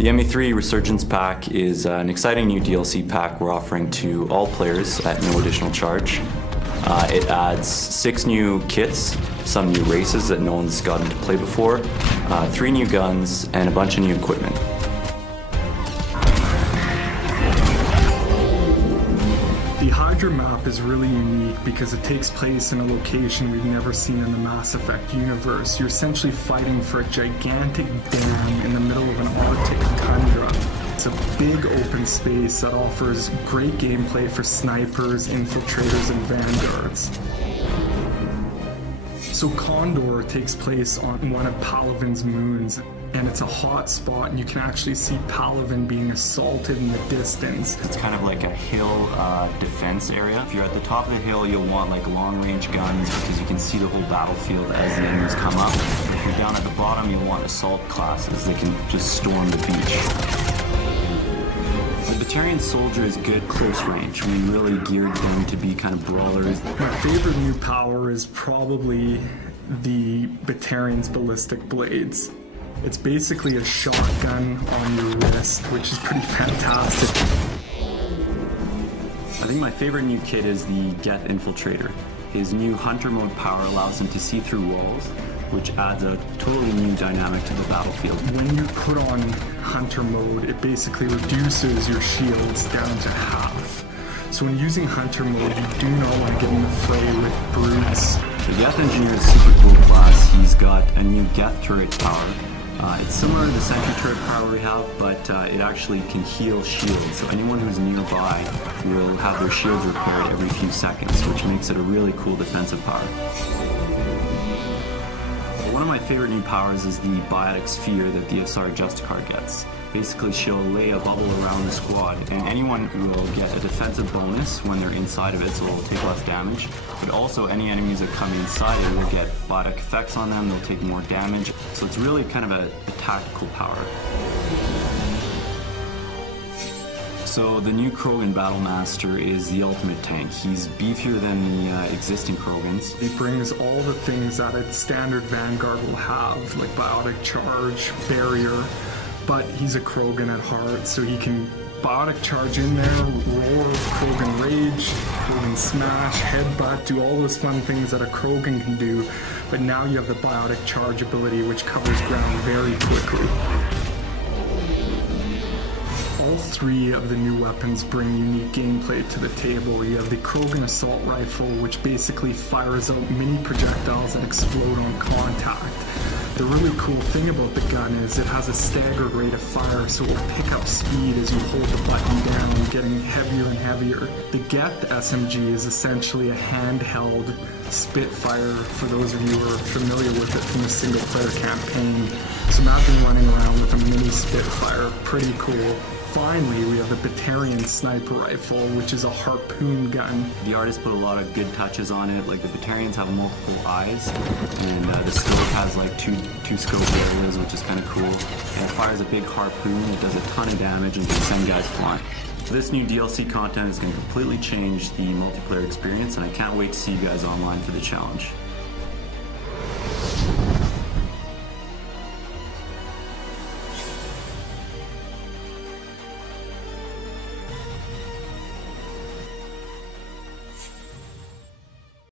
The ME3 Resurgence pack is an exciting new DLC pack we're offering to all players at no additional charge. It adds 6 new kits, some new races that no one's gotten to play before, 3 new guns, and a bunch of new equipment. The Hydra map is really unique because it takes place in a location we've never seen in the Mass Effect universe. You're essentially fighting for a gigantic dam in the middle of an Arctic tundra. It's a big open space that offers great gameplay for snipers, infiltrators, and vanguards. So Condor takes place on one of Palaven's moons, and it's a hot spot, and you can actually see Palaven being assaulted in the distance. It's kind of like a hill defense area. If you're at the top of the hill, you'll want like long-range guns because you can see the whole battlefield as the enemies come up. If you're down at the bottom, you'll want assault classes that can just storm the beach. The Batarian soldier is good close range. We really geared them to be kind of brawlers. My favorite new power is probably the Batarian's ballistic blades. It's basically a shotgun on your wrist, which is pretty fantastic. I think my favorite new kit is the Geth Infiltrator. His new hunter mode power allows him to see through walls, which adds a totally new dynamic to the battlefield. When you put on hunter mode, it basically reduces your shields down to half. So when using hunter mode, you do not want to get in the fray with brutes. The Geth Engineer is super cool class. He's got a new Geth turret power. It's similar to the sentry turret power we have, but it actually can heal shields. So anyone who's nearby will have their shields repaired every few seconds, which makes it a really cool defensive power. One of my favorite new powers is the biotic sphere that the SR Justicar gets. Basically, she'll lay a bubble around the squad, and anyone will get a defensive bonus when they're inside of it, so they'll take less damage. But also, any enemies that come inside it will get biotic effects on them, they'll take more damage. So it's really kind of a tactical power. So the new Krogan Battlemaster is the ultimate tank. He's beefier than the existing Krogans. He brings all the things that a standard Vanguard will have, like biotic charge, barrier, but he's a Krogan at heart, so he can biotic charge in there, roar, Krogan rage, Krogan smash, headbutt, do all those fun things that a Krogan can do, but now you have the biotic charge ability, which covers ground very quickly. All 3 of the new weapons bring unique gameplay to the table. You have the Krogan Assault Rifle, which basically fires out mini projectiles that explode on contact. The really cool thing about the gun is it has a staggered rate of fire, so it will pick up speed as you hold the button down, getting heavier and heavier. The Geth SMG is essentially a handheld Spitfire, for those of you who are familiar with it from the single-player campaign. So imagine running around with a mini Spitfire, pretty cool. Finally, we have the Batarian Sniper Rifle, which is a harpoon gun. The artist put a lot of good touches on it, like the Batarians have multiple eyes, and the scope has like two scope areas, which is kind of cool. And it fires a big harpoon, it does a ton of damage, and can send guys flying. This new DLC content is going to completely change the multiplayer experience, and I can't wait to see you guys online for the challenge.